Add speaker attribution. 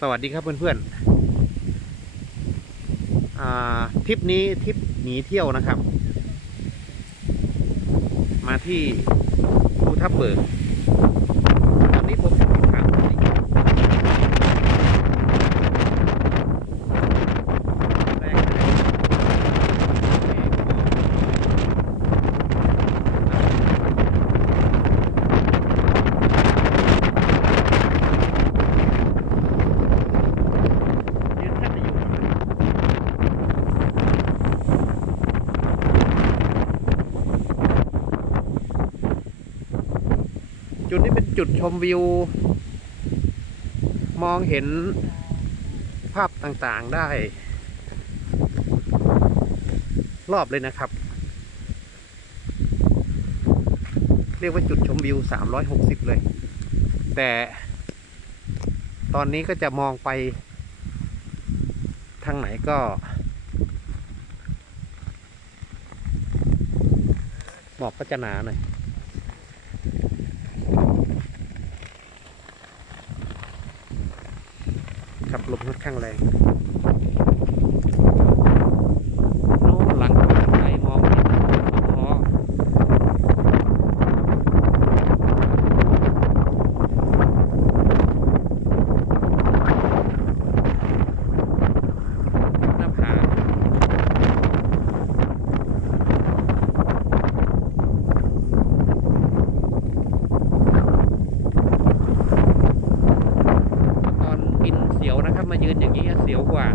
Speaker 1: สวัสดีครับเพื่อนๆทริปนี้ทริปหนีเที่ยวนะครับ มาที่ภูทับเบิกตอนนี้ผมอยู่ที่ทางนี้แรกเลยยืนแทบจะอยู่ข้างหลัง จุดนี้เป็นจุดชมวิว มองเห็นภาพต่างๆได้ รอบเลยนะครับ เรียกว่าจุดชมวิว 360 เลย แต่ตอนนี้ก็จะมองไป ทางไหนก็ หมอกก็จะหนาหน่อย ขับลมค่อนข้างแรงโน่นหลังไปมองเห็นอ๋อหน้าผาตอนบินเสียวนะครับ มายืนอย่างนี้เสียวกว่า